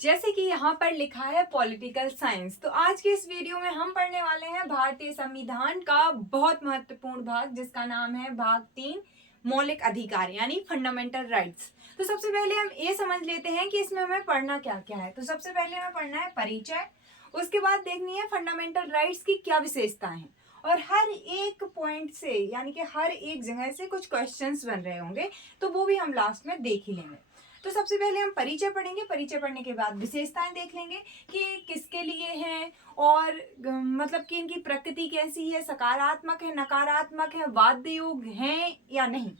जैसे कि यहाँ पर लिखा है पॉलिटिकल साइंस। तो आज के इस वीडियो में हम पढ़ने वाले हैं भारतीय संविधान का बहुत महत्वपूर्ण भाग, जिसका नाम है भाग 3 मौलिक अधिकार यानी फंडामेंटल राइट्स। तो सबसे पहले हम ये समझ लेते हैं कि इसमें हमें पढ़ना क्या क्या है। तो सबसे पहले हमें पढ़ना है परिचय, उसके बाद देखनी है फंडामेंटल राइट्स की क्या विशेषताएं हैं, और हर एक पॉइंट से यानी कि हर एक जगह से कुछ क्वेश्चंस बन रहे होंगे, तो वो भी हम लास्ट में देख ही लेंगे। तो सबसे पहले हम परिचय पढ़ेंगे, परिचय पढ़ने के बाद विशेषताएं देख लेंगे कि किसके लिए हैं और मतलब कि इनकी प्रकृति कैसी है, सकारात्मक है, नकारात्मक है, वाद्य योग हैं या नहीं।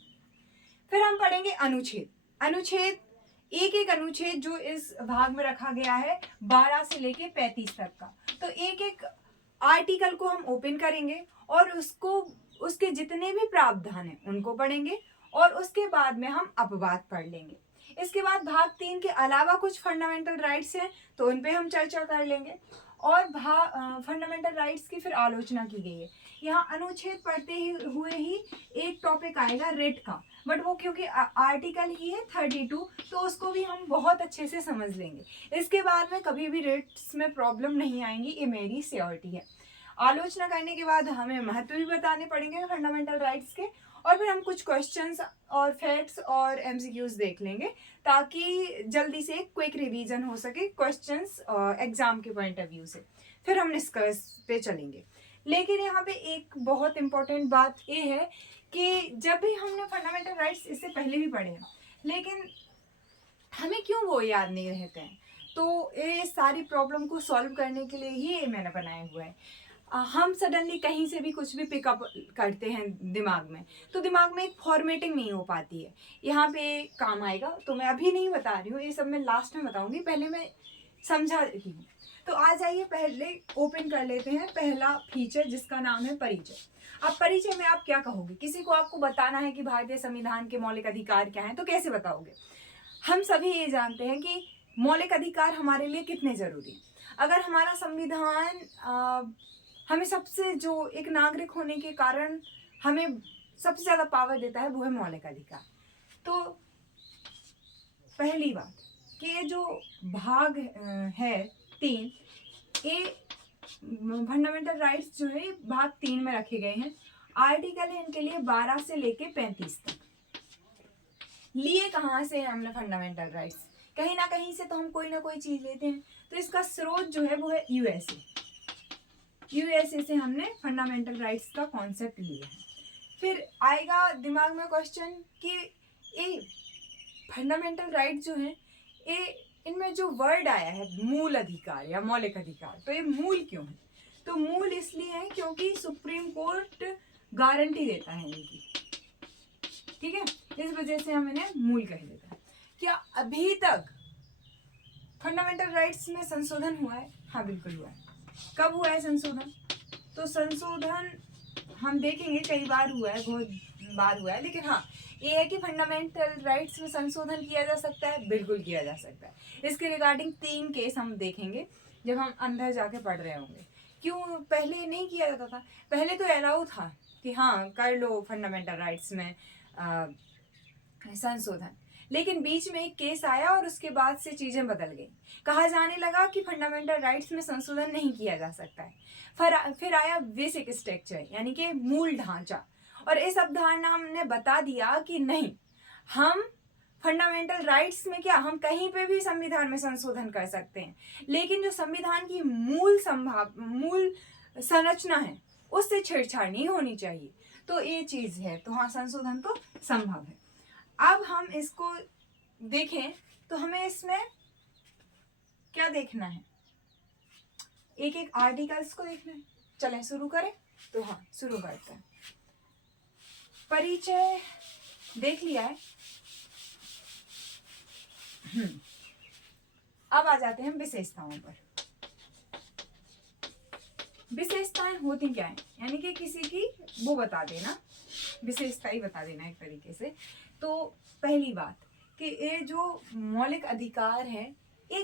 फिर हम पढ़ेंगे अनुच्छेद। अनुच्छेद एक एक अनुच्छेद जो इस भाग में रखा गया है 12 से लेके 35 तक का, तो एक एक आर्टिकल को हम ओपन करेंगे और उसके जितने भी प्रावधान हैं उनको पढ़ेंगे, और उसके बाद में हम अपवाद पढ़ लेंगे। इसके बाद भाग 3 के अलावा कुछ फंडामेंटल राइट्स हैं तो उन पे हम चर्चा कर लेंगे, और फंडामेंटल राइट्स की फिर आलोचना की गई है। यहाँ अनुच्छेद पढ़ते हुए ही एक टॉपिक आएगा रिट का, बट वो क्योंकि आर्टिकल ही है 32, तो उसको भी हम बहुत अच्छे से समझ लेंगे। इसके बाद में कभी भी रिट्स में प्रॉब्लम नहीं आएंगी, ये मेरी श्योरिटी है। आलोचना करने के बाद हमें महत्व भी बताने पड़ेंगे फंडामेंटल राइट्स के, और फिर हम कुछ क्वेश्चंस और फैक्ट्स और एमसीक्यूज देख लेंगे ताकि जल्दी से क्विक रिवीजन हो सके क्वेश्चंस एग्जाम के पॉइंट ऑफ व्यू से। फिर हम निष्कर्ष पे चलेंगे। लेकिन यहाँ पे एक बहुत इंपॉर्टेंट बात ये है कि जब भी हमने फंडामेंटल राइट्स इससे पहले भी पढ़े हैं, लेकिन हमें क्यों वो याद नहीं रहते हैं, तो ये सारी प्रॉब्लम को सॉल्व करने के लिए ही मैंने बनाया हुआ है। हम सडनली कहीं से भी कुछ भी पिकअप करते हैं दिमाग में, तो दिमाग में एक फॉर्मेटिंग नहीं हो पाती है। यहाँ पे काम आएगा, तो मैं अभी नहीं बता रही हूँ, ये सब मैं लास्ट में बताऊंगी, पहले मैं समझा रही हूँ। तो आ जाइए, पहले ओपन कर लेते हैं पहला फीचर जिसका नाम है परिचय। अब परिचय में आप क्या कहोगे? किसी को आपको बताना है कि भारतीय संविधान के मौलिक अधिकार क्या हैं, तो कैसे बताओगे? हम सभी ये जानते हैं कि मौलिक अधिकार हमारे लिए कितने जरूरी हैं। अगर हमारा संविधान हमें सबसे जो एक नागरिक होने के कारण हमें सबसे ज्यादा पावर देता है वो है मौलिक अधिकार। तो पहली बात कि ये जो भाग है 3, ये फंडामेंटल राइट्स जो है भाग 3 में रखे गए हैं। आर्टिकल है इनके लिए 12 से लेके 35 तक। लिए कहाँ से है हमने फंडामेंटल राइट्स? कहीं ना कहीं से तो हम कोई ना कोई चीज लेते हैं, तो इसका स्रोत जो है वो है यूएसए। यूएसए से हमने फंडामेंटल राइट्स का कॉन्सेप्ट लिया है। फिर आएगा दिमाग में क्वेश्चन कि ये फंडामेंटल राइट जो है, ये इनमें जो वर्ड आया है मूल अधिकार या मौलिक अधिकार, तो ये मूल क्यों है? तो मूल इसलिए है क्योंकि सुप्रीम कोर्ट गारंटी देता है इनकी, ठीक है, इस वजह से हम इन्हें मूल कह देते हैं। क्या अभी तक फंडामेंटल राइट्स में संशोधन हुआ है? हाँ, बिल्कुल हुआ है। कब हुआ है संशोधन? तो संशोधन हम देखेंगे कई बार हुआ है, बहुत बार हुआ है, लेकिन हाँ ये है कि फंडामेंटल राइट्स में संशोधन किया जा सकता है, बिल्कुल किया जा सकता है। इसके रिगार्डिंग 3 केस हम देखेंगे जब हम अंदर जाके पढ़ रहे होंगे। क्यों पहले नहीं किया जाता था? पहले तो अलाउ था कि हाँ कर लो फंडामेंटल राइट्स में संशोधन, लेकिन बीच में एक केस आया और उसके बाद से चीजें बदल गई। कहा जाने लगा कि फंडामेंटल राइट्स में संशोधन नहीं किया जा सकता है। फिर आया बेसिक स्ट्रक्चर यानी कि मूल ढांचा, और इस अवधारणा हमने बता दिया कि नहीं, हम फंडामेंटल राइट्स में क्या, हम कहीं पे भी संविधान में संशोधन कर सकते हैं, लेकिन जो संविधान की मूल संरचना है उससे छेड़छाड़ नहीं होनी चाहिए। तो ये चीज है, तो हाँ संशोधन तो संभव है। अब हम इसको देखें तो हमें इसमें क्या देखना है, एक एक आर्टिकल्स को देखना है। चलें शुरू करें, तो हाँ शुरू करते हैं। परिचय देख लिया है। अब आ जाते हैं विशेषताओं पर। विशेषताएं होती क्या है, यानी कि किसी की वो बता देना, विशेषता ही बता देना एक तरीके से। तो पहली बात कि ये जो मौलिक अधिकार है ये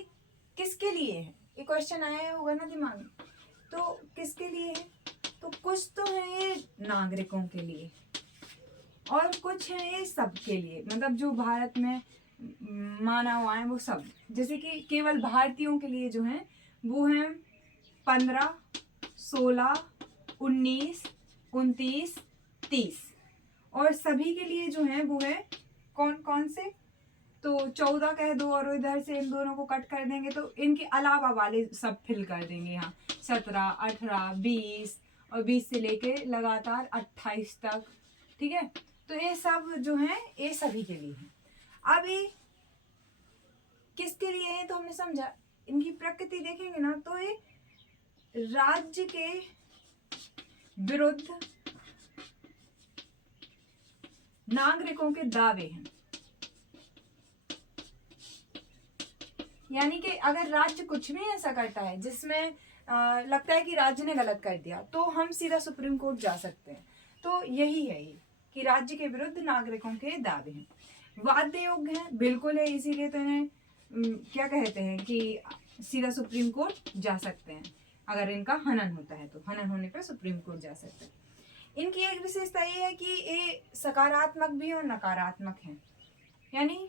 किसके लिए है? ये क्वेश्चन आया होगा ना दिमाग में, तो किसके लिए है? तो कुछ तो है ये नागरिकों के लिए और कुछ है ये सबके लिए, मतलब जो भारत में माना हुआ है वो सब। जैसे कि केवल भारतीयों के लिए जो है वो है 15, 16, 19, 29, 30, और सभी के लिए जो है वो है कौन कौन से, तो 14 कह दो और इधर से इन दोनों को कट कर देंगे तो इनके अलावा वाले सब फिल कर देंगे यहाँ। 17, 18, 20 और 20 से लेके लगातार 28 तक। ठीक है, तो ये सब जो है ये सभी के लिए है। अब ये किसके लिए है तो हमने समझा, इनकी प्रकृति देखेंगे ना तो ये राज्य के विरुद्ध नागरिकों के दावे हैं। यानी कि अगर राज्य कुछ भी ऐसा करता है जिसमें लगता है कि राज्य ने गलत कर दिया तो हम सीधा सुप्रीम कोर्ट जा सकते हैं। तो यही है ये कि राज्य के विरुद्ध नागरिकों के दावे हैं, वाद्य योग्य हैं, बिल्कुल है, इसीलिए तो इन्हें क्या कहते हैं कि सीधा सुप्रीम कोर्ट जा सकते हैं। अगर इनका हनन होता है तो हनन होने पर सुप्रीम कोर्ट जा सकते हैं। इनकी एक विशेषता ये है कि ये सकारात्मक भी है और नकारात्मक है। यानी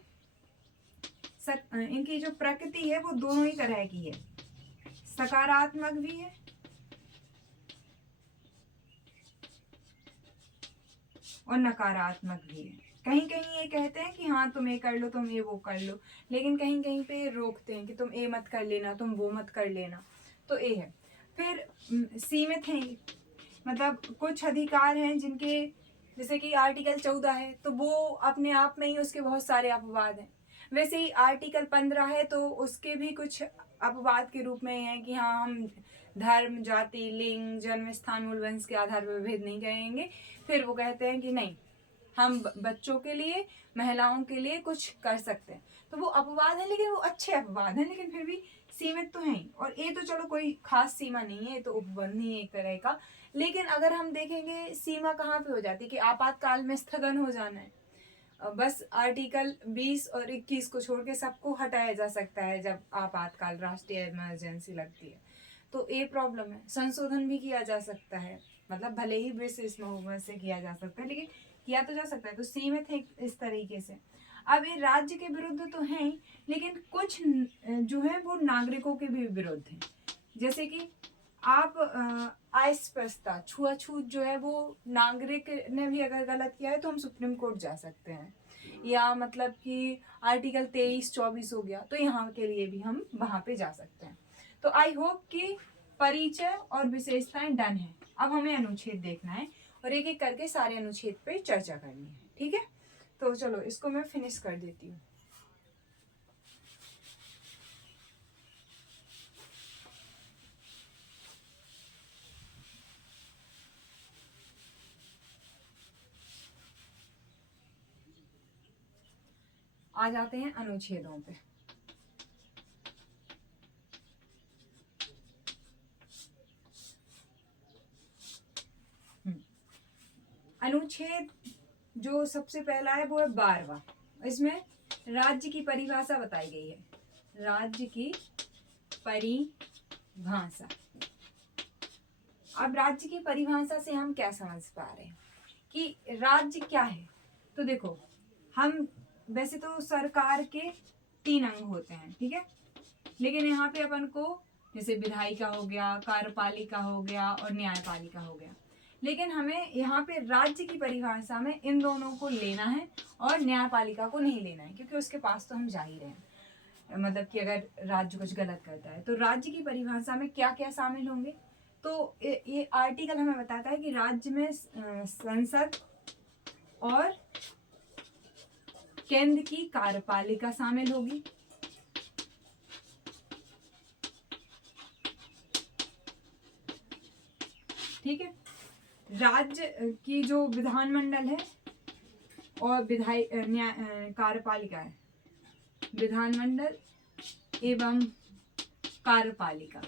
इनकी जो प्रकृति है वो दोनों ही तरह की है, सकारात्मक भी है और नकारात्मक भी है। कहीं कहीं ये कहते हैं कि हाँ तुम ये कर लो, तुम ये वो कर लो, लेकिन कहीं कहीं पे रोकते हैं कि तुम ये मत कर लेना, तुम वो मत कर लेना। तो ये है। फिर सीमित हैं, मतलब कुछ अधिकार हैं जिनके, जैसे कि आर्टिकल 14 है तो वो अपने आप में ही उसके बहुत सारे अपवाद हैं। वैसे ही आर्टिकल 15 है तो उसके भी कुछ अपवाद के रूप में है कि हाँ हम धर्म, जाति, लिंग, जन्म स्थान, मूल वंश के आधार पर भेद नहीं करेंगे। फिर वो कहते हैं कि नहीं, हम बच्चों के लिए, महिलाओं के लिए कुछ कर सकते हैं। तो वो अपवाद है लेकिन वो अच्छे अपवाद हैं, लेकिन फिर भी सीमित तो हैं। और ये तो चलो कोई खास सीमा नहीं है, ये तो उपबंध ही है एक तरह का। लेकिन अगर हम देखेंगे सीमा कहाँ पे हो जाती है कि आपातकाल में स्थगन हो जाना है, बस आर्टिकल 20 और 21 को छोड़ के सबको हटाया जा सकता है जब आपातकाल, राष्ट्रीय इमरजेंसी लगती है। तो ये प्रॉब्लम है। संशोधन भी किया जा सकता है, मतलब भले ही विशेष बहुमत से किया जा सकता है लेकिन किया तो जा सकता है। तो सीमित है इस तरीके से। अब ये राज्य के विरुद्ध तो है ही, लेकिन कुछ जो है वो नागरिकों के भी विरुद्ध है। जैसे कि आप अस्पृश्यता, छुआछूत जो है वो नागरिक ने भी अगर गलत किया है तो हम सुप्रीम कोर्ट जा सकते हैं। या मतलब कि आर्टिकल 23-24 हो गया तो यहाँ के लिए भी हम वहाँ पे जा सकते हैं। तो आई होप कि परिचय और विशेषताएं डन है। अब हमें अनुच्छेद देखना है और एक एक करके सारे अनुच्छेद पे चर्चा करनी है। ठीक है, तो चलो इसको मैं फिनिश कर देती हूँ। आ जाते हैं अनुच्छेदों पे। अनुच्छेद जो सबसे पहला है वो है 12वां। इसमें राज्य की परिभाषा बताई गई है। राज्य की परिभाषा। अब राज्य की परिभाषा से हम क्या समझ पा रहे हैं कि राज्य क्या है। तो देखो, हम वैसे तो सरकार के 3 अंग होते हैं, ठीक है, लेकिन यहाँ पे अपन को जैसे विधायिका हो गया, कार्यपालिका हो गया और न्यायपालिका हो गया। लेकिन हमें यहाँ पे राज्य की परिभाषा में इन दोनों को लेना है और न्यायपालिका को नहीं लेना है, क्योंकि उसके पास तो हम जा ही रहे हैं। मतलब कि अगर राज्य कुछ गलत करता है तो राज्य की परिभाषा में क्या क्या शामिल होंगे। तो ये आर्टिकल हमें बताता है कि राज्य में संसद और केंद्र की कार्यपालिका शामिल होगी। ठीक है, राज्य की जो विधानमंडल है और कार्यपालिका है, विधानमंडल एवं कार्यपालिका,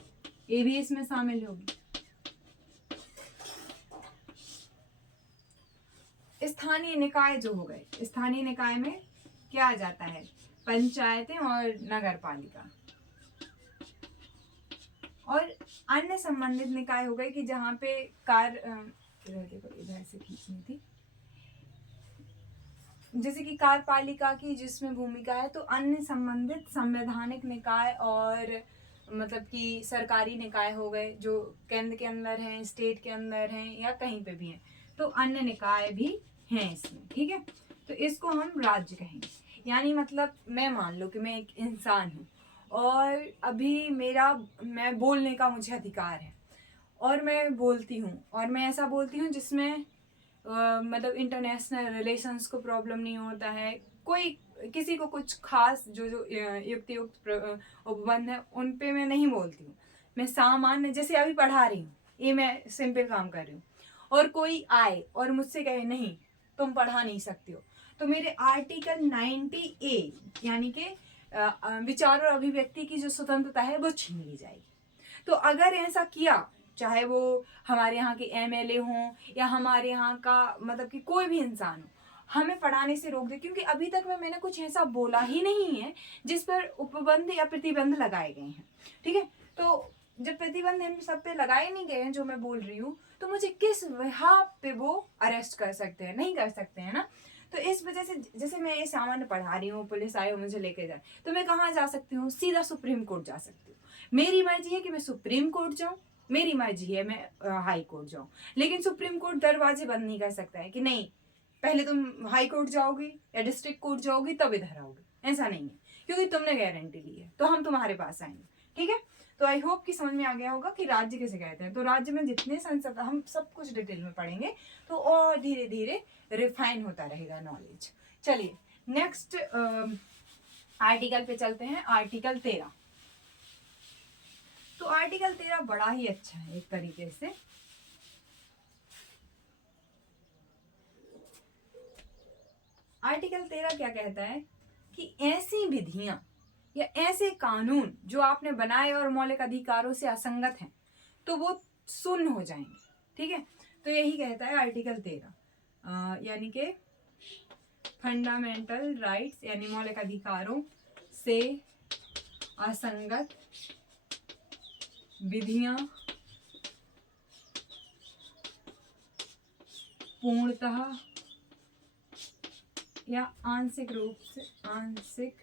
ये भी इसमें शामिल होगी। स्थानीय निकाय जो हो गए, स्थानीय निकाय में क्या आ जाता है, पंचायतें और नगर पालिका। और अन्य संबंधित निकाय हो गए कि जहाँ पे इधर से खींचनी थी, जैसे कि कार्यपालिका की जिसमें भूमिका है, तो अन्य संबंधित संवैधानिक निकाय और मतलब कि सरकारी निकाय हो गए जो केंद्र के अंदर हैं, स्टेट के अंदर हैं या कहीं पे भी हैं, तो अन्य निकाय भी हैं इसमें, ठीक है। तो इसको हम राज्य कहेंगे। यानी मतलब मैं मान लो कि मैं एक इंसान हूँ और अभी मैं बोलने का मुझे अधिकार है और मैं बोलती हूँ, और मैं ऐसा बोलती हूँ जिसमें मतलब इंटरनेशनल रिलेशंस को प्रॉब्लम नहीं होता है, कोई किसी को कुछ खास जो युक्त उपबंध है उन पे मैं नहीं बोलती हूँ। मैं सामान्य जैसे अभी पढ़ा रही हूँ, ये मैं सिंपल काम कर रही हूँ, और कोई आए और मुझसे कहे नहीं तुम पढ़ा नहीं सकती हो, तो मेरे आर्टिकल 90A यानी कि विचार और अभिव्यक्ति की जो स्वतंत्रता है वो छीन ली जाएगी। तो अगर ऐसा किया, चाहे वो हमारे यहाँ के MLA हों या हमारे यहाँ का मतलब कि कोई भी इंसान हो, हमें पढ़ाने से रोक दे, क्योंकि अभी तक मैंने कुछ ऐसा बोला ही नहीं है जिस पर उपबंध या प्रतिबंध लगाए गए हैं, ठीक है। तो जब प्रतिबंध इन सब पे लगाए नहीं गए हैं जो मैं बोल रही हूँ, तो मुझे किस वहाँ पे वो अरेस्ट कर सकते हैं? नहीं कर सकते हैं ना। तो इस वजह से जैसे मैं ये सामान्य पढ़ा रही हूँ, पुलिस आए मुझे लेके जाए, तो मैं कहाँ जा सकती हूँ? सीधा सुप्रीम कोर्ट जा सकती हूँ। मेरी मर्जी है कि मैं सुप्रीम कोर्ट जाऊँ, मेरी मर्जी है मैं हाई कोर्ट जाऊँ, लेकिन सुप्रीम कोर्ट दरवाजे बंद नहीं कर सकता है कि नहीं पहले तुम हाई कोर्ट जाओगी या डिस्ट्रिक्ट कोर्ट जाओगी तब इधर आओगी, ऐसा नहीं है, क्योंकि तुमने गारंटी ली है तो हम तुम्हारे पास आएंगे, ठीक है। तो आई होप कि समझ में आ गया होगा कि राज्य किसे कहते हैं। तो राज्य में जितने संसद, हम सब कुछ डिटेल में पढ़ेंगे तो और धीरे धीरे रिफाइन होता रहेगा नॉलेज। चलिए नेक्स्ट आर्टिकल पे चलते हैं, आर्टिकल 13। तो आर्टिकल 13 बड़ा ही अच्छा है एक तरीके से। आर्टिकल 13 क्या कहता है कि ऐसी विधियां या ऐसे कानून जो आपने बनाए और मौलिक अधिकारों से असंगत हैं तो वो शून्य हो जाएंगे, ठीक है। तो यही कहता है आर्टिकल 13, यानी कि फंडामेंटल राइट्स यानी मौलिक अधिकारों से असंगत विधियां पूर्णतः या आंशिक रूप से, आंशिक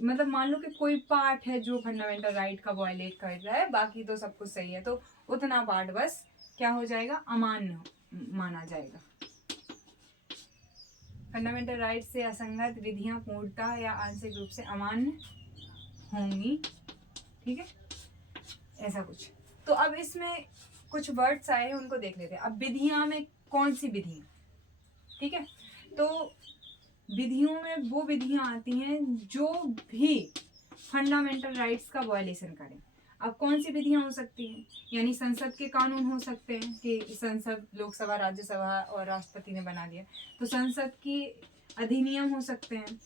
मतलब मान लो कि कोई पार्ट है जो फंडामेंटल राइट का वायलेट कर रहा है, बाकी तो सब कुछ सही है, तो उतना पार्ट बस क्या हो जाएगा? अमान्य माना जाएगा। फंडामेंटल राइट से असंगत विधियां पूर्णतः या आंशिक रूप से अमान्य होंगी, ठीक है, ऐसा कुछ। तो अब इसमें कुछ वर्ड्स आए हैं उनको देख लेते हैं। अब विधियां में कौन सी विधियां, ठीक है, तो विधियों में वो विधियां आती हैं जो भी फंडामेंटल राइट्स का वायलेशन करें। अब कौन सी विधियां हो सकती हैं? यानी संसद के कानून हो सकते हैं कि संसद, लोकसभा, राज्यसभा और राष्ट्रपति ने बना दिया, तो संसद की अधिनियम हो सकते हैं,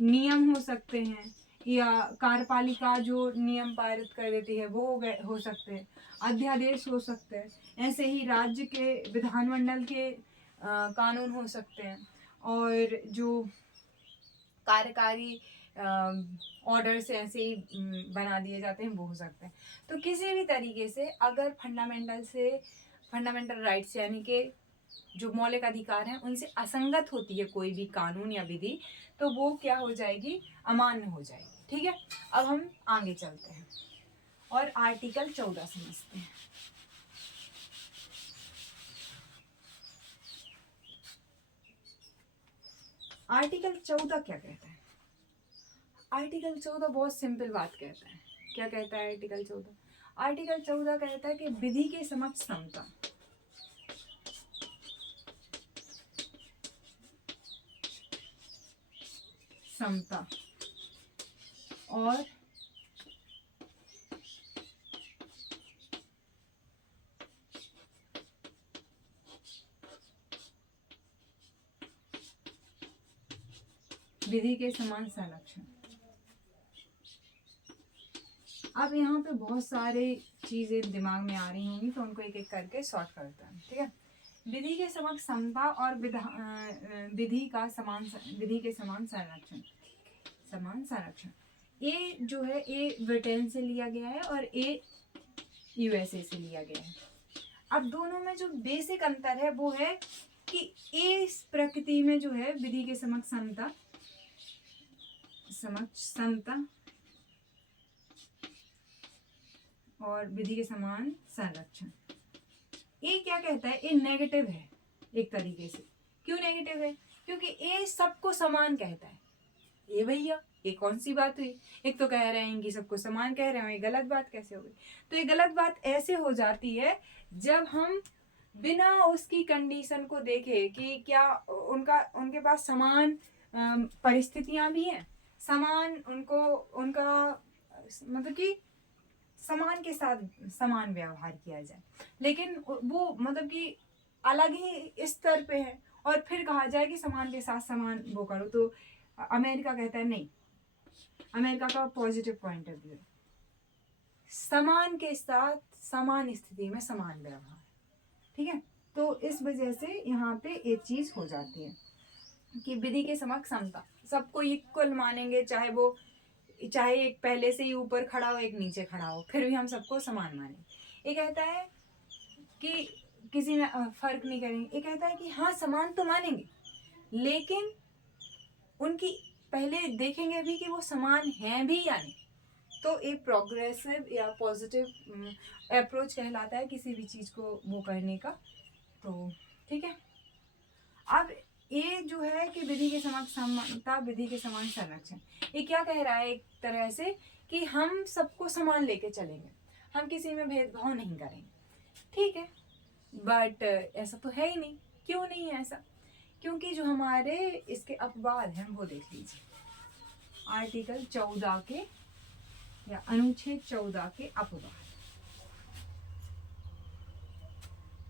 नियम हो सकते हैं, या कार्यपालिका जो नियम पारित कर देती है वो हो सकते हैं, अध्यादेश हो सकते हैं, ऐसे ही राज्य के विधानमंडल के कानून हो सकते हैं, और जो कार्यकारी ऑर्डर से ऐसे ही बना दिए जाते हैं वो हो सकते हैं। तो किसी भी तरीके से अगर फंडामेंटल राइट्स यानी कि जो मौलिक अधिकार हैं उनसे असंगत होती है कोई भी कानून या विधि, तो वो क्या हो जाएगी? अमान्य हो जाएगी, ठीक है। अब हम आगे चलते हैं और आर्टिकल 14 समझते हैं। आर्टिकल 14 क्या कहता है? आर्टिकल 14 बहुत सिंपल बात कहता है। क्या कहता है आर्टिकल 14? आर्टिकल 14 कहता है कि विधि के समक्ष समता, समता और विधि के समान संरक्षण। अब यहाँ पे बहुत सारे चीजें दिमाग में आ रही होंगी तो उनको एक एक करके सॉर्ट करते हैं, ठीक है। विधि के समक्ष समता और विधि के समान संरक्षण, समान संरक्षण, ये जो है ये ब्रिटेन से लिया गया है और ये USA से लिया गया है। अब दोनों में जो बेसिक अंतर है वो है कि इस प्रकृति में जो है विधि के समक्ष समता और विधि के समान संरक्षण। ये क्या कहता है? ये नेगेटिव है एक तरीके से। क्यों नेगेटिव है? क्योंकि ये सबको समान कहता है। ये भैया ये कौन सी बात हुई? एक तो कह रहे हैं कि सबको समान कह रहे हैं, ये गलत बात कैसे हो गई? तो ये गलत बात ऐसे हो जाती है जब हम बिना उसकी कंडीशन को देखे कि क्या उनके पास समान परिस्थितियां भी हैं, समान उनका मतलब कि समान के साथ समान व्यवहार किया जाए, लेकिन वो मतलब कि अलग ही स्तर पे है और फिर कहा जाए कि समान के साथ समान वो करो। तो अमेरिका कहता है नहीं, अमेरिका का पॉजिटिव पॉइंट ऑफ व्यू है, समान के साथ समान स्थिति में समान व्यवहार। ठीक है, तो इस वजह से यहाँ पे एक चीज हो जाती है कि विधि के समक्ष समता, सबको इक्वल मानेंगे, चाहे एक पहले से ही ऊपर खड़ा हो एक नीचे खड़ा हो, फिर भी हम सबको समान मानेंगे। ये कहता है कि किसी में फर्क नहीं करेंगे। ये कहता है कि हाँ समान तो मानेंगे, लेकिन उनकी पहले देखेंगे भी कि वो समान हैं भी या नहीं। तो एक प्रोग्रेसिव या पॉजिटिव अप्रोच कहलाता है किसी भी चीज को वो करने का। तो ठीक है, अब ये जो है कि विधि के समक्ष समानता, विधि के समान संरक्षण, ये क्या कह रहा है? एक तरह से कि हम सबको समान लेके चलेंगे, हम किसी में भेदभाव नहीं करेंगे। ठीक है, बट ऐसा तो है ही नहीं। क्यों नहीं है ऐसा? क्योंकि जो हमारे इसके अपवाद हैं वो देख लीजिए। आर्टिकल 14 के या अनुच्छेद 14 के अपवाद,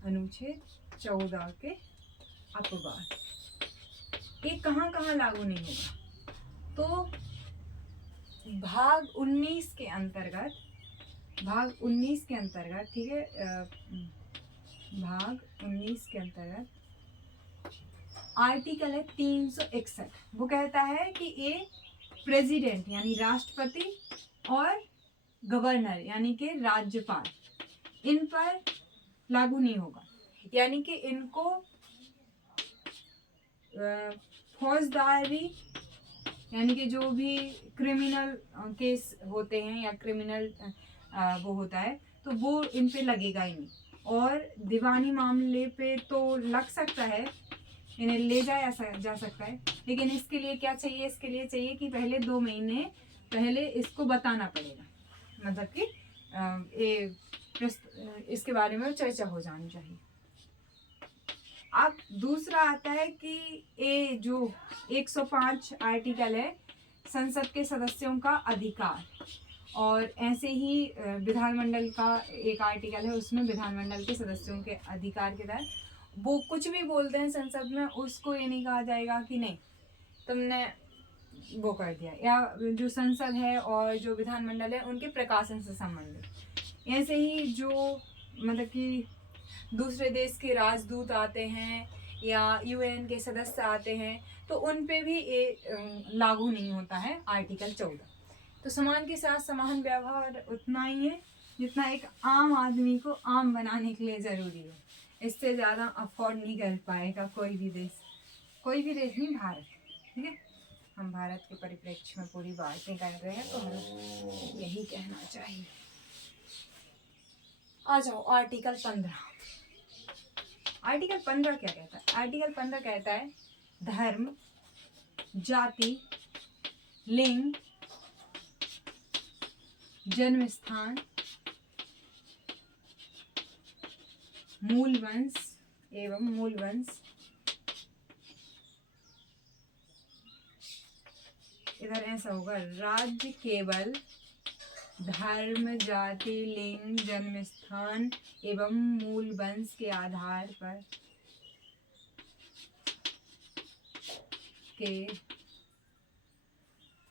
अनुच्छेद 14 के अपवाद ये कहाँ कहाँ लागू नहीं होगा? तो भाग 19 के अंतर्गत, ठीक है, भाग 19 के अंतर्गत आर्टिकल है 361। वो कहता है कि ये प्रेसिडेंट यानी राष्ट्रपति और गवर्नर यानी कि राज्यपाल, इन पर लागू नहीं होगा। यानी कि इनको फौजदारी यानी कि जो भी क्रिमिनल केस होते हैं या क्रिमिनल वो होता है तो वो इन पे लगेगा ही नहीं। और दीवानी मामले पे तो लग सकता है, इन्हें ले जाया जा सकता है, लेकिन इसके लिए क्या चाहिए? इसके लिए चाहिए कि पहले 2 महीने पहले इसको बताना पड़ेगा, मतलब कि इसके बारे में चर्चा हो जानी चाहिए। अब दूसरा आता है कि ये जो 105 आर्टिकल है संसद के सदस्यों का अधिकार, और ऐसे ही विधानमंडल का एक आर्टिकल है, उसमें विधानमंडल के सदस्यों के अधिकार के तहत वो कुछ भी बोलते हैं संसद में, उसको ये नहीं कहा जाएगा कि नहीं तुमने वो कर दिया, या जो संसद है और जो विधानमंडल है उनके प्रकाशन से संबंधित। ऐसे ही जो मतलब कि दूसरे देश के राजदूत आते हैं या यूएन के सदस्य आते हैं तो उन पे भी ये लागू नहीं होता है आर्टिकल 14। तो समान के साथ समान व्यवहार उतना ही है जितना एक आम आदमी को आम बनाने के लिए ज़रूरी है। इससे ज़्यादा अफोर्ड नहीं कर पाएगा कोई भी देश नहीं, भारत। ठीक है, हम भारत के परिप्रेक्ष्य में पूरी बातें कर रहे हैं तो हमें यही कहना चाहिए। आ जाओ आर्टिकल 15। आर्टिकल 15 क्या कहता है? आर्टिकल 15 कहता है धर्म, जाति, लिंग, जन्म स्थान, मूल वंश एवं मूल वंश, इधर ऐसा होगा, राज्य केवल धर्म, जाति, लिंग, जन्म स्थान एवं मूल वंश के आधार पर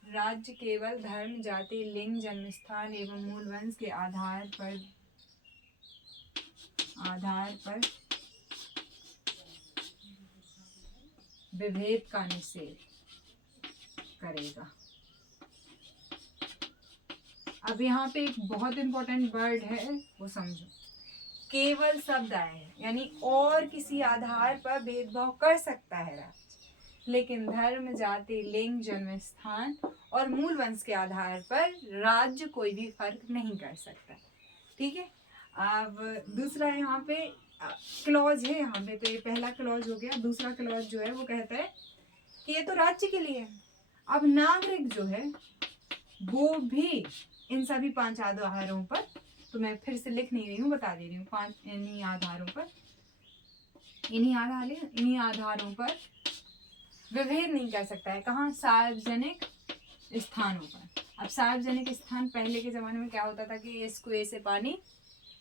राज्य केवल धर्म, जाति, लिंग, जन्म स्थान एवं मूल वंश के आधार पर विभेद का निषेध करेगा। अब यहाँ पे एक बहुत इंपॉर्टेंट वर्ड है, वो समझो। केवल शब्द आए हैं, यानी और किसी आधार पर भेदभाव कर सकता है राज्य, लेकिन धर्म, जाति, लिंग, जन्म स्थान और मूल वंश के आधार पर राज्य कोई भी फर्क नहीं कर सकता। ठीक है। अब दूसरा यहाँ पे क्लॉज है, यहाँ पे तो ये पहला क्लॉज हो गया। दूसरा क्लॉज जो है वो कहता है कि ये तो राज्य के लिए है। अब नागरिक जो है वो भी इन सभी 5 आधारों पर, तो मैं फिर से लिख नहीं रही हूँ, बता दे रही हूँ, 5 इन्हीं आधारों पर विभेद नहीं कर सकता है। कहाँ? सार्वजनिक स्थानों पर। अब सार्वजनिक स्थान पहले के जमाने में क्या होता था कि इस कुएं से पानी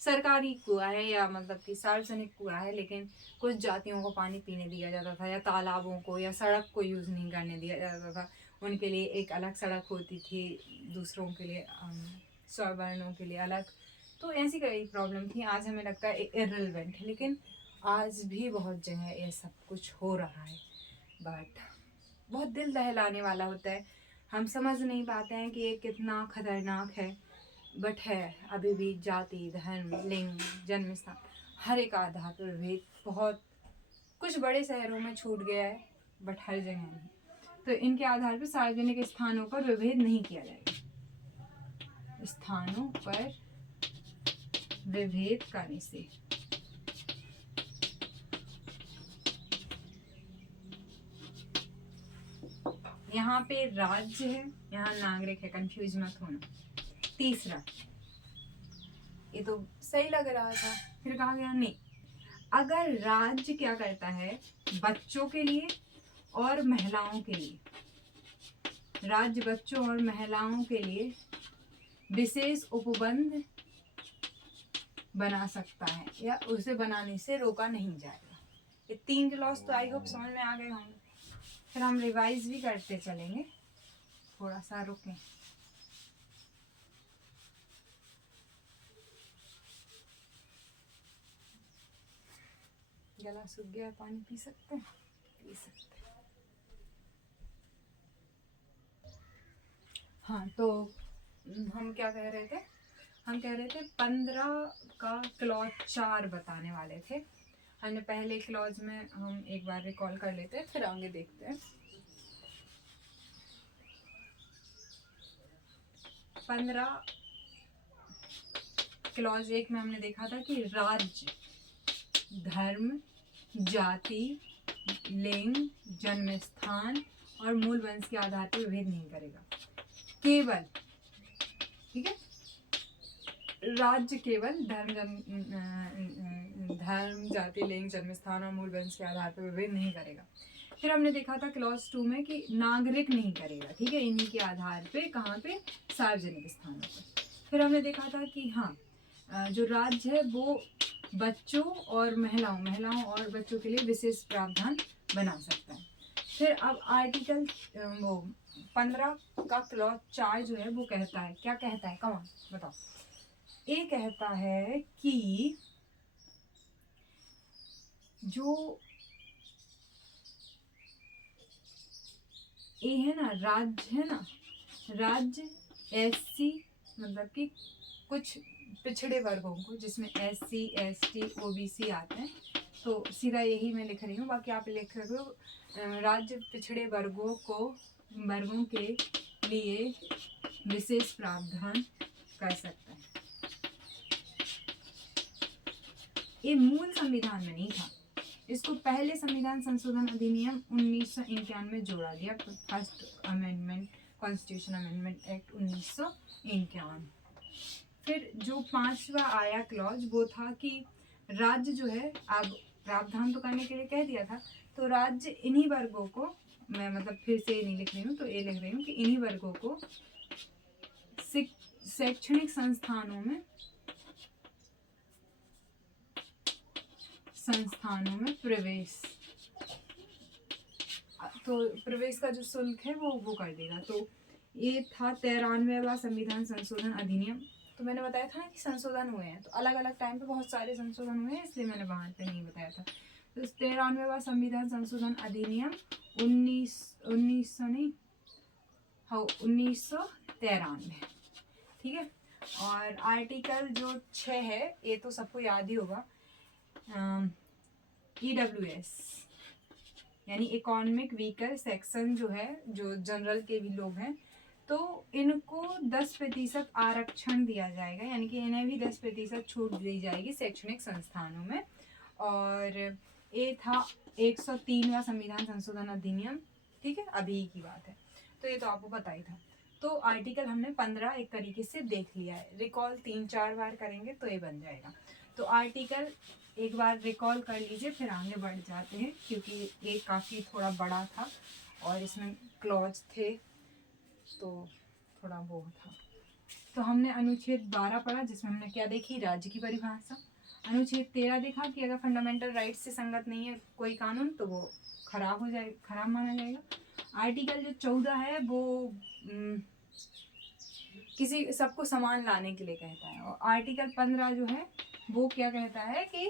सरकारी कुआं है या मतलब कि सार्वजनिक कुआं है, लेकिन कुछ जातियों को पानी पीने दिया जाता था, या तालाबों को या सड़क को यूज़ नहीं करने दिया जाता था। उनके लिए एक अलग सड़क होती थी, दूसरों के लिए सवर्णों के लिए अलग। तो ऐसी कई प्रॉब्लम थी। आज हमें लगता है इर्रेलेवेंट है, लेकिन आज भी बहुत जगह ये सब कुछ हो रहा है। बट बहुत दिल दहलाने वाला होता है। हम समझ नहीं पाते हैं कि ये कितना खतरनाक है, बट है अभी भी। जाति, धर्म, लिंग, जन्म स्थान, हर एक आधार पर भेद बहुत कुछ बड़े शहरों में छूट गया है, बट हर जगह नहीं। तो इनके आधार पर सार्वजनिक स्थानों पर विभेद नहीं किया जाएगा। स्थानों पर विभेद करने से यहाँ पे राज्य है, यहाँ नागरिक है, कंफ्यूज मत होना। तीसरा, ये तो सही लग रहा था, फिर कहा गया नहीं, अगर राज्य क्या करता है बच्चों के लिए और महिलाओं के लिए, राज्य बच्चों और महिलाओं के लिए विशेष उपबंध बना सकता है या उसे बनाने से रोका नहीं जाएगा। ये 3 क्लॉज तो आई होप समझ में आ गए होंगे। फिर हम रिवाइज भी करते चलेंगे, थोड़ा सा रुकें। गला सूख गया, पानी पी सकते हैं? पी सकते हैं। हाँ, तो हम क्या कह रहे थे? हम कह रहे थे 15 का क्लॉज 4 बताने वाले थे। हमने पहले क्लॉज में हम एक बार रिकॉल कर लेते हैं, फिर आगे देखते हैं। 15 क्लॉज 1 में हमने देखा था कि राज्य धर्म, जाति, लिंग, जन्म स्थान और मूल वंश के आधार पर विभेद नहीं करेगा। केवल, ठीक है, राज्य केवल धर्म, जाति, लिंग, जन्म स्थान और मूल वंश के आधार पर विभेद नहीं करेगा। फिर हमने देखा था क्लॉज 2 में कि नागरिक नहीं करेगा, ठीक है, इन्हीं के आधार पे, कहाँ पे? सार्वजनिक स्थानों पर। फिर हमने देखा था कि हाँ, जो राज्य है वो बच्चों और महिलाओं और बच्चों के लिए विशेष प्रावधान बना सकता है। फिर अब आर्टिकल वो 15 का क्लॉज 4 जो है वो कहता है, क्या कहता है? कौन बताओ? ये कहता है कि जो ये है ना, राज्य है ना, राज्य SC मतलब कि कुछ पिछड़े वर्गों को, जिसमें SC, ST, OBC आते हैं, तो सीधा यही मैं लिख रही हूँ, बाकी आप लिख रहे हो। राज्य पिछड़े वर्गों के लिए विशेष प्रावधान कर सकता है। ये मूल संविधान में नहीं था, इसको पहले संविधान संशोधन अधिनियम 1991 में जोड़ा गया, first amendment, constitution amendment act 1951। फिर जो 5वां आया क्लॉज वो था कि राज्य जो है, अब प्रावधान तो करने के लिए कह दिया था, तो राज्य इन्हीं वर्गों को, मैं मतलब फिर से नहीं लिख रही हूँ, तो ये लिख रही हूँ कि इन्हीं वर्गों को शैक्षणिक संस्थानों में प्रवेश, तो प्रवेश का जो शुल्क है वो कर देगा। तो ये था 93वां संविधान संशोधन अधिनियम। तो मैंने बताया था ना कि संशोधन हुए हैं, तो अलग अलग टाइम पे बहुत सारे संशोधन हुए हैं, इसलिए मैंने वहाँ पे नहीं बताया था। तो 93वां संविधान संशोधन अधिनियम 1993, ठीक है। और आर्टिकल जो 6 है ये तो सबको याद ही होगा, EWS यानी इकोनॉमिक वीकर सेक्शन जो है, जो जनरल के भी लोग हैं, तो इनको 10% आरक्षण दिया जाएगा, यानी कि इन्हें भी 10% छूट दी जाएगी शैक्षणिक संस्थानों में। और ये था 103वां संविधान संशोधन अधिनियम, ठीक है, अभी की बात है, तो ये तो आपको पता ही था। तो आर्टिकल हमने 15 एक तरीके से देख लिया है, रिकॉल 3-4 बार करेंगे तो ये बन जाएगा। तो आर्टिकल एक बार रिकॉल कर लीजिए, फिर आगे बढ़ जाते हैं, क्योंकि ये काफ़ी थोड़ा बड़ा था और इसमें क्लॉज थे तो थोड़ा वो था। तो हमने अनुच्छेद 12 पढ़ा, जिसमें हमने क्या देखी, राज्य की परिभाषा। अनुच्छेद 13 देखा कि अगर फंडामेंटल राइट्स से संगत नहीं है कोई कानून तो वो खराब हो जाए, खराब माना जाएगा। आर्टिकल जो 14 है वो किसी सबको समान लाने के लिए कहता है। और आर्टिकल 15 जो है वो क्या कहता है कि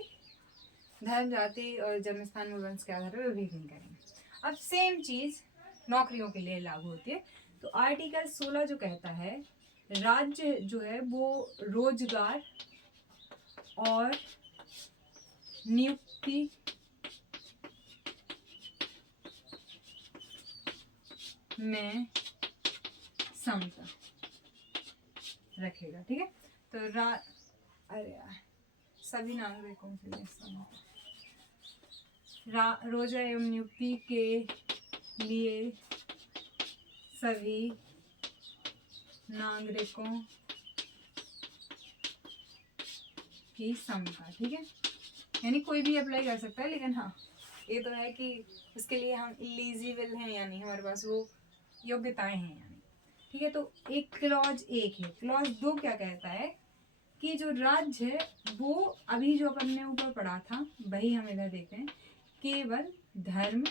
धर्म, जाति और जन्म स्थान में वंश के आधार पर विभेद नहीं करेंगे। अब सेम चीज नौकरियों के लिए लागू होती है। तो आर्टिकल 16 जो कहता है राज्य जो है वो रोजगार और नियुक्ति में समता रखेगा, ठीक है। तो अरे यार, सभी नागरिकों के लिए समता, रोजगार एवं नियुक्ति के लिए सभी नागरिकों की समता, ठीक है, यानी कोई भी अप्लाई कर सकता है, लेकिन हाँ ये तो है कि उसके लिए हम एलिजिबल हैं, यानी हमारे पास वो योग्यताएं हैं, यानी ठीक है। तो एक क्लॉज 1 है। क्लॉज 2 क्या कहता है कि जो राज्य है वो अभी जो अपन ने ऊपर पढ़ा था वही हम इधर देखते हैं, केवल धर्म,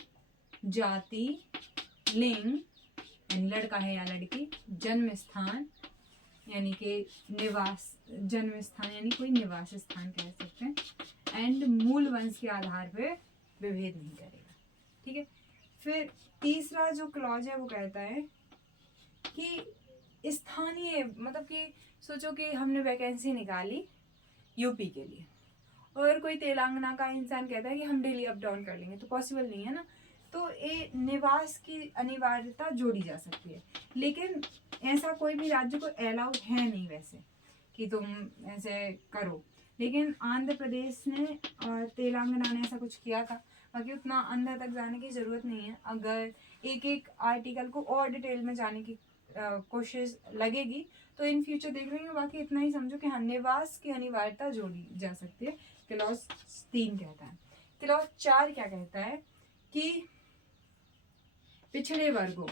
जाति, लिंग लड़का है या लड़की, जन्म स्थान यानी कि निवास, जन्म स्थान यानी कोई निवास स्थान कह सकते हैं, एंड मूल वंश के आधार पे विभेद नहीं करेगा, ठीक है। फिर तीसरा जो क्लॉज है वो कहता है कि स्थानीय, मतलब कि सोचो कि हमने वैकेंसी निकाली यूपी के लिए और कोई तेलंगाना का इंसान कहता है कि हम डेली अप डाउन कर लेंगे, तो पॉसिबल नहीं है ना। तो ये निवास की अनिवार्यता जोड़ी जा सकती है, लेकिन ऐसा कोई भी राज्य को अलाउड है नहीं वैसे कि तुम ऐसे करो। लेकिन आंध्र प्रदेश ने और तेलंगाना ने ऐसा कुछ किया था, बाकी उतना अंदर तक जाने की ज़रूरत नहीं है। अगर एक एक आर्टिकल को और डिटेल में जाने की कोशिश लगेगी तो इन फ्यूचर देख लेंगे। बाकी इतना ही समझो कि हाँ, निवास की अनिवार्यता जोड़ी जा सकती है, क्लॉज 3 कहता है। क्लॉज 4 क्या कहता है कि पिछड़े वर्गों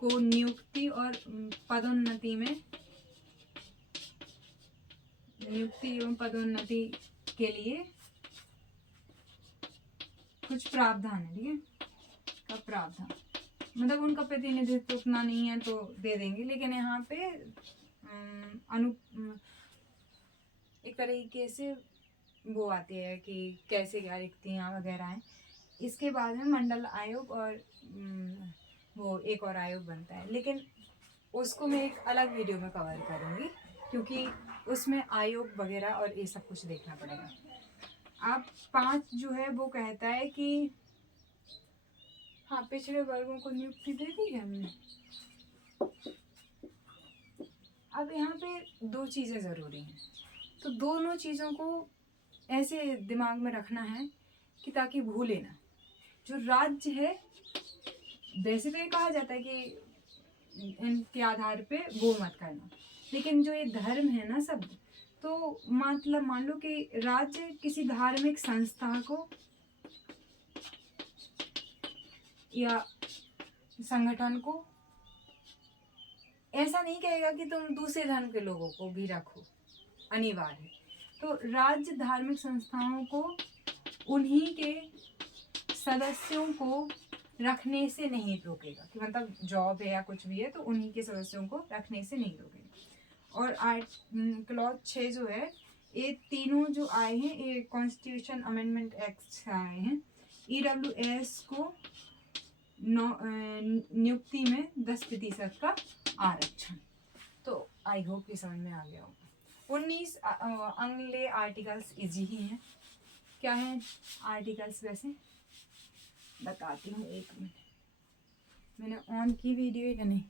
को नियुक्ति और पदोन्नति के लिए कुछ प्रावधान है, ठीक है, का प्रावधान मतलब उनका प्रतिनिधित्व उतना नहीं है तो दे देंगे, लेकिन यहाँ पे एक तरीके से वो आती है कि कैसे क्या रिक्तियाँ वगैरह हैं। इसके बाद में मंडल आयोग और वो एक और आयोग बनता है, लेकिन उसको मैं एक अलग वीडियो में कवर करूँगी क्योंकि उसमें आयोग वगैरह और ये सब कुछ देखना पड़ेगा। अब 5 जो है वो कहता है कि हाँ, पिछड़े वर्गों को नियुक्ति दे दी है हमने। अब यहाँ पे 2 चीज़ें ज़रूरी हैं, तो दोनों चीज़ों को ऐसे दिमाग में रखना है कि ताकि भूले ना। जो राज्य है वैसे तो ये कहा जाता है कि इनके आधार पे वो मत करना, लेकिन जो ये धर्म है ना सब, तो मतलब मान लो कि राज्य किसी धार्मिक संस्था को या संगठन को ऐसा नहीं कहेगा कि तुम दूसरे धर्म के लोगों को भी रखो, अनिवार्य। तो राज्य धार्मिक संस्थाओं को उन्हीं के सदस्यों को रखने से नहीं रोकेगा, कि मतलब जॉब है या कुछ भी है तो उन्हीं के सदस्यों को रखने से नहीं रोकेगा। और क्लॉज 6 जो है, ये तीनों जो आए हैं ये कॉन्स्टिट्यूशन अमेंडमेंट एक्ट से आए हैं। EWS को नियुक्ति में 10% का आरक्षण। तो आई होप कि समझ में आ गया होगा। 19 अगले आर्टिकल्स इजी ही हैं। क्या है आर्टिकल्स, वैसे बताती हूँ, एक मिनट। मैंने ऑन की वीडियो या नहीं?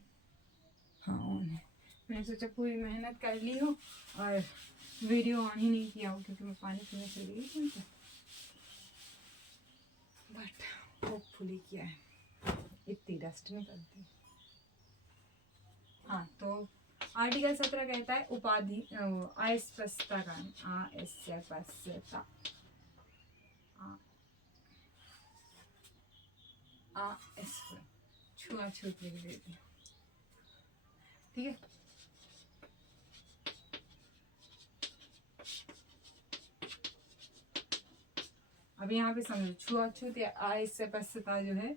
हाँ ऑन है। मैंने सोचा पूरी मेहनत कर ली हो और वीडियो ऑन ही नहीं किया हो, क्योंकि मैं पानी पीने चली गई थी, बट होपफुली किया है। इतनी डस्ट निकलती। हाँ, तो आर्टिकल 17 कहता है उपाधि अस्पष्टता का अस्पष्टता छुआछूत लिख देती हूँ, ठीक है। अब यहाँ पे समझो, छुआछूत या अस्पष्टता जो है,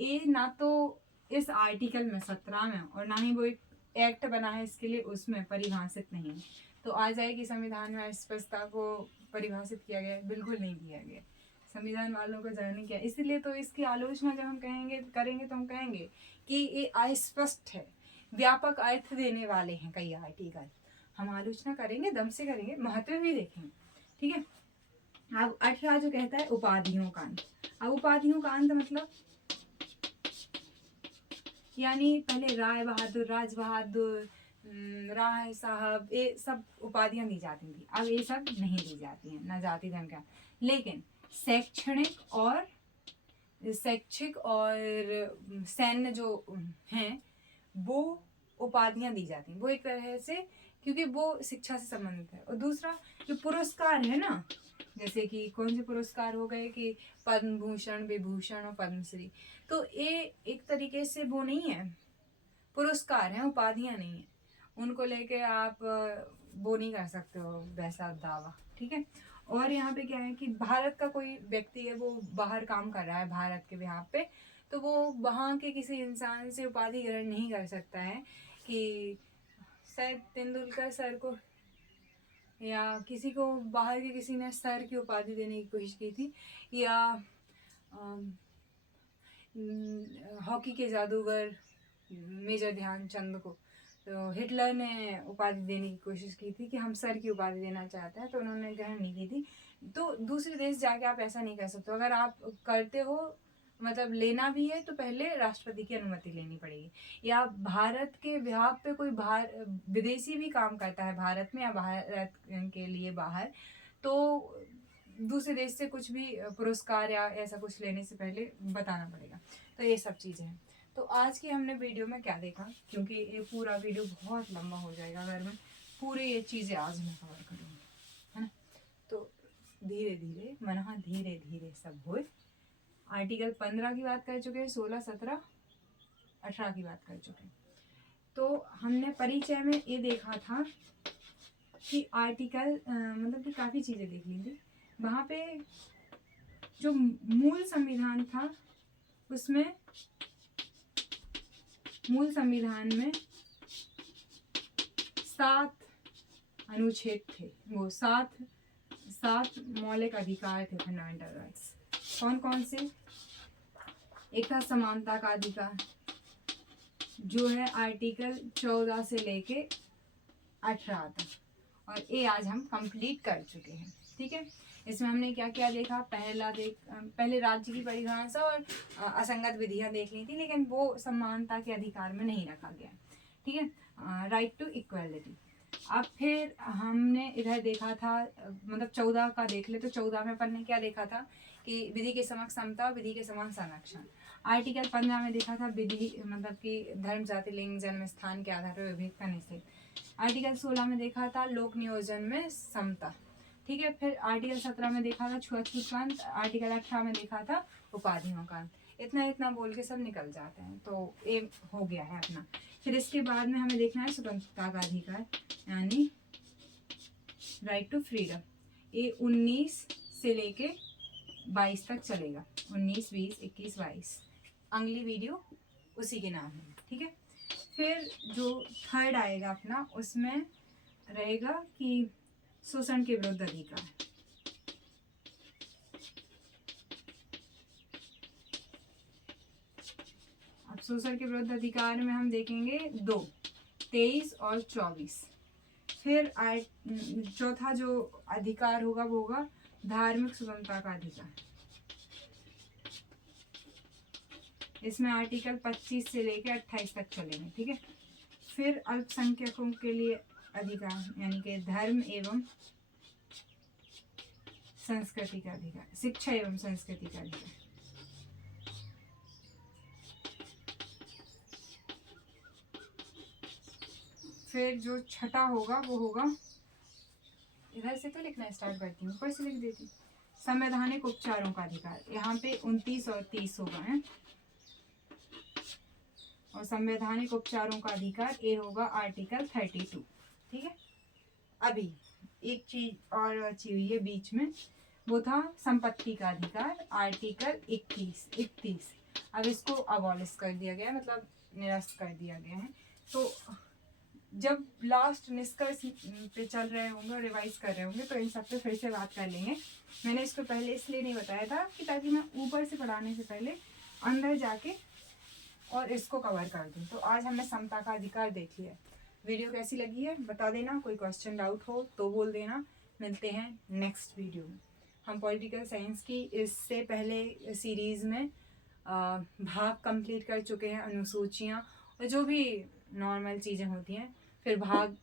ये ना तो इस आर्टिकल में 17 में और ना ही वो एक एक्ट बना है इसके लिए, उसमें परिभाषित नहीं है। तो आ जाएगी संविधान में अस्पष्टता को परिभाषित किया गया है? बिल्कुल नहीं किया गया। संविधान वालों को जानने क्या, इसलिए तो इसकी आलोचना जब हम करेंगे तो हम कहेंगे कि ये अस्पष्ट है, व्यापक अर्थ देने वाले हैं कई आर्टिकल। हम आलोचना करेंगे, दम से करेंगे, महत्व भी देखेंगे, ठीक है। अब 18 जो कहता है उपाधियों का अंत। अब उपाधियों का अंत मतलब, यानी पहले राय बहादुर, राज बहादुर, राय साहब, ये सब उपाधियां दी जाती थी। अब ये सब नहीं दी जाती हैं, ना जाति धर्म का। लेकिन शैक्षिक और सैन्य जो हैं वो उपाधियां दी जाती हैं, वो एक तरह से, क्योंकि वो शिक्षा से संबंधित है। और दूसरा जो पुरस्कार है ना, जैसे कि कौन से पुरस्कार हो गए कि पद्म भूषण, विभूषण और पद्मश्री, तो ये एक तरीके से वो नहीं है, पुरस्कार हैं, उपाधियां नहीं है। उनको लेके आप वो नहीं कर सकते हो वैसा दावा, ठीक है। और यहाँ पे क्या है कि भारत का कोई व्यक्ति है, वो बाहर काम कर रहा है भारत के बिहाफ पे, तो वो वहाँ के किसी इंसान से उपाधि ग्रहण नहीं कर सकता है कि शायद तेंदुलकर सर को या किसी को बाहर के किसी ने सर की उपाधि देने की कोशिश की थी, या हॉकी के जादूगर मेजर ध्यानचंद को तो हिटलर ने उपाधि देने की कोशिश की थी कि हम सर की उपाधि देना चाहते हैं, तो उन्होंने ग्रहण नहीं की थी। तो दूसरे देश जाके आप ऐसा नहीं कर सकते। अगर आप करते हो, मतलब लेना भी है, तो पहले राष्ट्रपति की अनुमति लेनी पड़ेगी। या भारत के बिहाफ पे कोई विदेशी भी काम करता है भारत में या भारत के लिए बाहर, तो दूसरे देश से कुछ भी पुरस्कार या ऐसा कुछ लेने से पहले बताना पड़ेगा। तो ये सब चीज़ें हैं। तो आज की हमने वीडियो में क्या देखा, क्योंकि ये पूरा वीडियो बहुत लंबा हो जाएगा अगर मैं पूरी ये चीज़ें आज मैं कवर करूँगी, है ना। तो धीरे धीरे मना धीरे धीरे सब हो। आर्टिकल 15 की बात कर चुके हैं, 16, 17, 18 की बात कर चुके हैं। तो हमने परिचय में ये देखा था कि आर्टिकल मतलब कि काफ़ी चीज़ें देख ली थी। वहाँ पे जो मूल संविधान था, उसमें मूल संविधान में 7 अनुच्छेद थे, वो 7 मौलिक अधिकार थे, फंडामेंटल राइट्स। कौन कौन से? एक था समानता का अधिकार, जो है आर्टिकल 14 से लेके 18 तक, और ये आज हम कंप्लीट कर चुके हैं, ठीक है। इसमें हमने क्या क्या देखा? पहले राज्य की परिभाषा और असंगत विधियां देख ली थी, लेकिन वो समानता के अधिकार में नहीं रखा गया, ठीक है। Right to equality. अब फिर हमने इधर देखा था, मतलब 14 का देख ले, तो 14 में अपन ने क्या देखा था कि विधि के समक्ष समता, विधि के समान संरक्षण। आर्टिकल 15 में देखा था विधि मतलब कि धर्म, जाति, लिंग, जन्म स्थान के आधार पर विभेद का निषेध। आर्टिकल 16 में देखा था लोक नियोजन में समता, ठीक है। फिर आर्टिकल 17 में देखा था छुआछूत का अंत। आर्टिकल 18 में देखा था उपाधियों का अंत। इतना बोल के सब निकल जाते हैं, तो ये हो गया है अपना। फिर इसके बाद में हमें देखना है स्वतंत्रता का अधिकार, यानी राइट टू फ्रीडम। ये 19 से लेके 22 तक चलेगा, 19, 20, 21, 22। अगली वीडियो उसी के नाम है, ठीक है। फिर जो थर्ड आएगा अपना, उसमें रहेगा कि शोषण के विरुद्ध अधिकार। शोषण के विरुद्ध अधिकार में हम देखेंगे 2, 23 और 24। फिर चौथा जो अधिकार होगा वो होगा धार्मिक स्वतंत्रता का अधिकार। इसमें आर्टिकल 25 से लेकर 28 तक चलेंगे, ठीक है। फिर अल्पसंख्यकों के लिए अधिकार यानी कि धर्म एवं संस्कृति का अधिकार, शिक्षा एवं संस्कृति का अधिकार। फिर जो छठा होगा वो होगा, इधर से तो लिखना स्टार्ट करती हूँ, ऊपर से लिख देती, संवैधानिक उपचारों का अधिकार। यहाँ पे 29 और 30 होगा है। और संवैधानिक उपचारों का अधिकार ये होगा आर्टिकल 32, ठीक है। अभी एक चीज और बची हुई है बीच में, वो था संपत्ति का अधिकार, आर्टिकल 31। अब इसको अबॉलिश कर दिया गया है, मतलब निरस्त कर दिया गया है। तो जब लास्ट निष्कर्ष पे चल रहे होंगे, रिवाइज कर रहे होंगे, तो इन सब पे फिर से बात कर लेंगे। मैंने इसको पहले इसलिए नहीं बताया था कि ताकि मैं ऊपर से पढ़ाने से पहले अंदर जाके और इसको कवर कर दूँ। तो आज हमने समता का अधिकार देख लिया। वीडियो कैसी लगी है बता देना, कोई क्वेश्चन डाउट हो तो बोल देना। मिलते हैं नेक्स्ट वीडियो में। हम पॉलिटिकल साइंस की इससे पहले सीरीज़ में भाग कंप्लीट कर चुके हैं, अनुसूचियाँ और जो भी नॉर्मल चीज़ें होती हैं। फिर भाग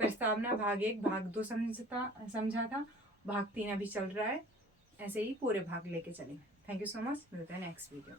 प्रस्तावना भाग 1 भाग 2 समझा था, भाग 3 अभी चल रहा है। ऐसे ही पूरे भाग लेके चलेंगे। थैंक यू सो मच, मिलते हैं नेक्स्ट वीडियो।